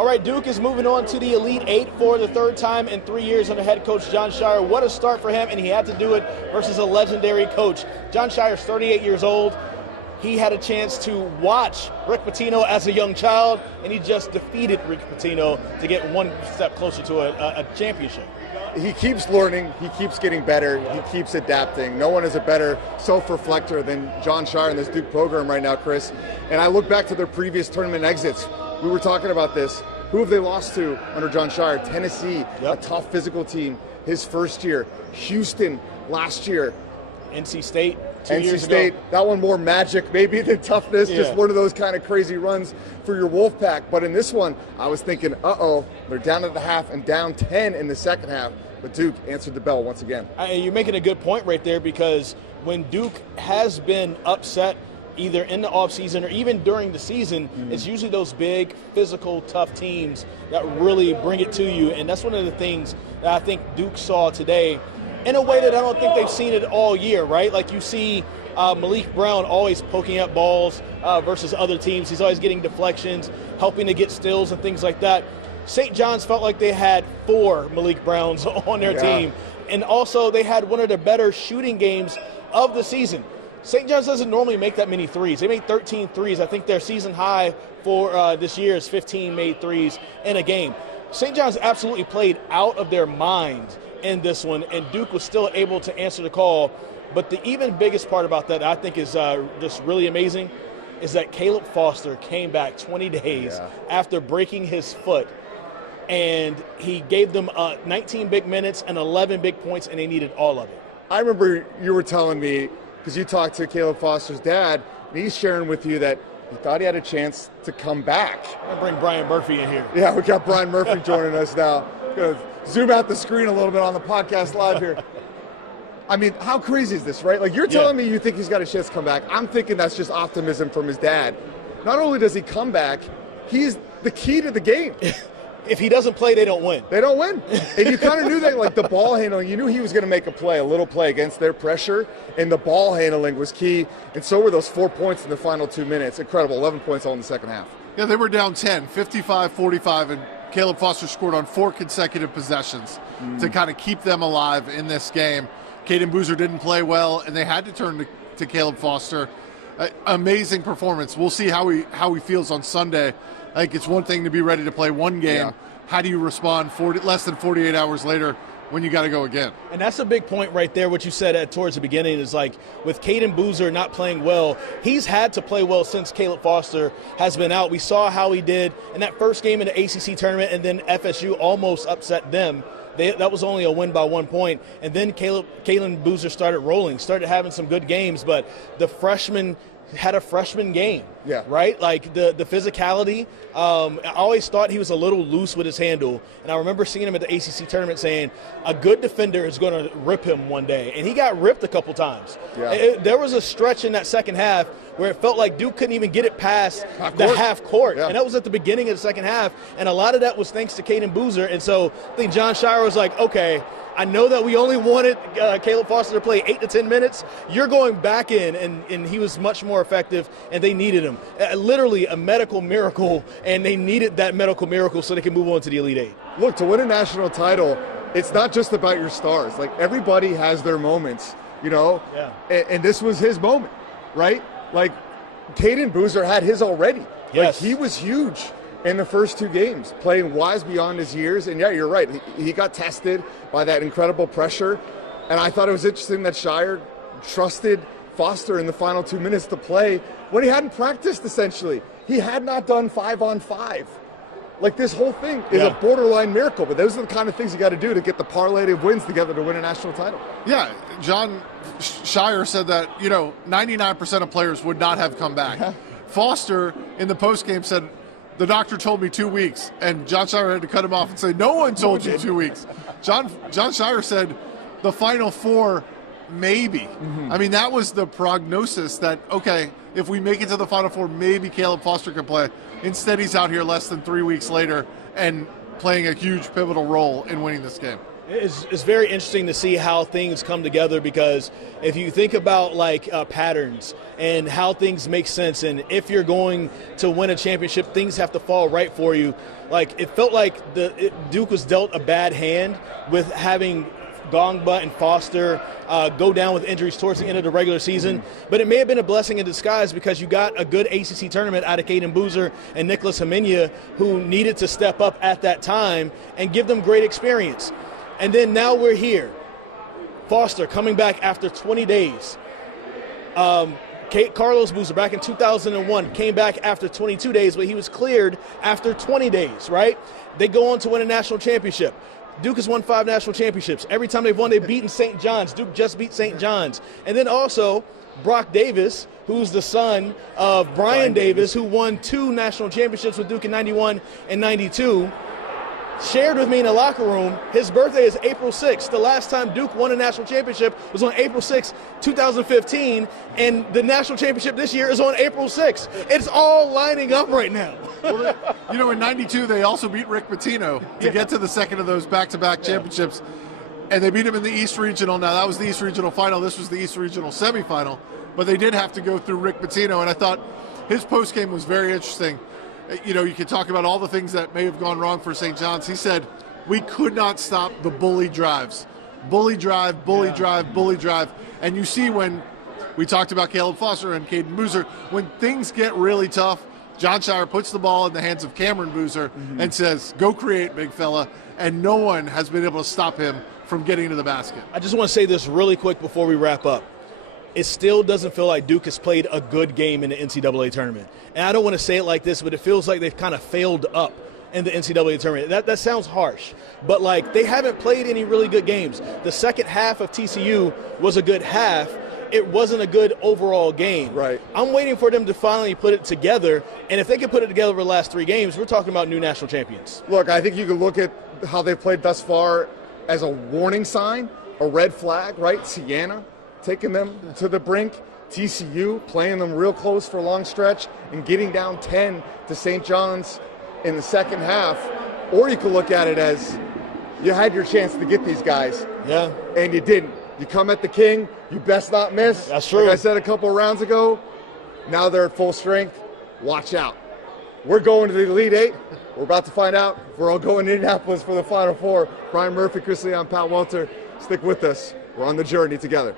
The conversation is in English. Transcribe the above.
All right, Duke is moving on to the Elite Eight for the third time in 3 years under head coach Jon Scheyer. What a start for him, and he had to do it versus a legendary coach. Jon Scheyer's 38 years old. He had a chance to watch Rick Pitino as a young child, and he just defeated Rick Pitino to get one step closer to a championship. He keeps learning, he keeps getting better, he keeps adapting. No one is a better self-reflector than Jon Scheyer in this Duke program right now, Chris. And I look back to their previous tournament exits. We were talking about this. Who have they lost to under Jon Scheyer? Tennessee, a tough physical team, his first year. Houston last year. NC State, 2 NC years State, ago. that one more magic maybe than toughness, just one of those kind of crazy runs for your Wolfpack. But in this one, I was thinking, they're down at the half and down 10 in the second half. But Duke answered the bell once again. You're making a good point right there, because when Duke has been upset either in the offseason or even during the season, it's usually those big, physical, tough teams that really bring it to you. And that's one of the things that I think Duke saw today in a way that I don't think they've seen it all year, right? Like you see Malik Brown always poking up balls versus other teams. He's always getting deflections, helping to get steals and things like that. St. John's felt like they had 4 Malik Browns on their team. And also they had one of the better shooting games of the season. St. John's doesn't normally make that many threes. They made 13 threes. I think their season high for this year is 15 made threes in a game. St. John's absolutely played out of their mind in this one, and Duke was still able to answer the call. But the even biggest part about that I think is just really amazing is that Caleb Foster came back 20 days after breaking his foot, and he gave them 19 big minutes and 11 big points, and they needed all of it. I remember you were telling me, because you talked to Caleb Foster's dad, and he's sharing with you that he thought he had a chance to come back. I'm going to bring Brian Murphy in here. Yeah, we got Brian Murphy joining us now. Going to zoom out the screen a little bit on the podcast live here. I mean, how crazy is this, right? Like, you're telling me you think he's got a chance to come back. I'm thinking that's just optimism from his dad. Not only does he come back, he's the key to the game. If he doesn't play, they don't win. They don't win. And you kind of knew that, like the ball handling, you knew he was going to make a little play against their pressure, and the ball handling was key. And so were those 4 points in the final 2 minutes. Incredible, 11 points all in the second half. Yeah, they were down 10, 55-45, and Caleb Foster scored on 4 consecutive possessions to kind of keep them alive in this game. Caden Boozer didn't play well, and they had to turn to Caleb Foster. Amazing performance. We'll see how he feels on Sunday. I think it's one thing to be ready to play one game. Yeah. How do you respond less than 48 hours later when you got to go again? And that's a big point right there. What you said towards the beginning is, like, with Caden Boozer not playing well, he's had to play well since Caleb Foster has been out. We saw how he did in that first game in the ACC tournament, and then FSU almost upset them. That was only a win by 1 point. And then Caden Boozer started rolling, started having some good games, but the freshman had a freshman game, right? Like the physicality. I always thought he was a little loose with his handle, and I remember seeing him at the ACC tournament saying a good defender is going to rip him one day, and he got ripped a couple times. There was a stretch in that second half where it felt like Duke couldn't even get it past the half court, and that was at the beginning of the second half, and a lot of that was thanks to Caden Boozer. And so I think Jon Scheyer was like, okay, I know that we only wanted Caleb Foster to play 8 to 10 minutes. You're going back in, and he was much more effective, and they needed him. Literally a medical miracle, and they needed that medical miracle so they can move on to the Elite Eight. Look, to win a national title, it's not just about your stars. Like, everybody has their moments, you know? And this was his moment, right? Like, Caden Boozer had his already. Like, he was huge in the first 2 games, playing wise beyond his years. And yeah, you're right. He got tested by that incredible pressure. And I thought it was interesting that Scheyer trusted Foster in the final 2 minutes to play when he hadn't practiced, essentially. He had not done 5-on-5. Like, this whole thing is a borderline miracle, but those are the kind of things you got to do to get the parlay of wins together to win a national title. Yeah, Jon Scheyer said that, 99% of players would not have come back. Foster, in the postgame, said, the doctor told me 2 weeks, and Jon Scheyer had to cut him off and say, no one told you 2 weeks. Jon Scheyer said the Final Four, maybe. I mean, that was the prognosis that, okay, if we make it to the Final Four, maybe Caleb Foster can play. Instead, he's out here less than 3 weeks later and playing a huge pivotal role in winning this game. It's very interesting to see how things come together, because if you think about patterns and how things make sense, and if you're going to win a championship, things have to fall right for you. It felt like Duke was dealt a bad hand with having Gongba and Foster go down with injuries towards the end of the regular season. But it may have been a blessing in disguise, because you got a good ACC tournament out of Caden Boozer and Nicholas Hemenia, who needed to step up at that time and give them great experience. And then now we're here. Foster coming back after 20 days. Carlos Boozer back in 2001 came back after 22 days, but he was cleared after 20 days, right? They go on to win a national championship. Duke has won 5 national championships. Every time they've won, they've beaten St. John's. Duke just beat St. John's. And then also Brock Davis, who's the son of Brian Davis, who won 2 national championships with Duke in 91 and 92, shared with me in the locker room, his birthday is April 6th. The last time Duke won a national championship was on April 6th, 2015, and the national championship this year is on April 6th. It's all lining up right now. Well, in 92, they also beat Rick Pitino to get to the second of those back-to-back championships, and they beat him in the East Regional. Now, that was the East Regional final. This was the East Regional semifinal, but they did have to go through Rick Pitino, and I thought his postgame was very interesting. You could talk about all the things that may have gone wrong for St. John's. He said, we could not stop the bully drives. Bully drive, bully drive, bully drive. And you see, when we talked about Caleb Foster and Caden Boozer, when things get really tough, John Shire puts the ball in the hands of Cameron Boozer and says, go create, big fella. And no one has been able to stop him from getting to the basket. I just want to say this really quick before we wrap up. It still doesn't feel like Duke has played a good game in the NCAA tournament. And I don't want to say it like this, but it feels like they've kind of failed up in the NCAA tournament. That sounds harsh, but they haven't played any really good games. The second half of TCU was a good half. It wasn't a good overall game. Right. I'm waiting for them to finally put it together, and if they can put it together over the last 3 games, we're talking about new national champions. Look, I think you can look at how they've played thus far as a warning sign, a red flag, right? Siena taking them to the brink, TCU playing them real close for a long stretch and getting down 10 to St. John's in the second half. Or you could look at it as you had your chance to get these guys, and you didn't. You come at the king, you best not miss. That's true. Like I said a couple of rounds ago, now they're at full strength. Watch out. We're going to the Elite 8. We're about to find out if we're all going to Indianapolis for the Final Four. Brian Murphy, Chris Lee, I'm Pat Welter. Stick with us. We're on the journey together.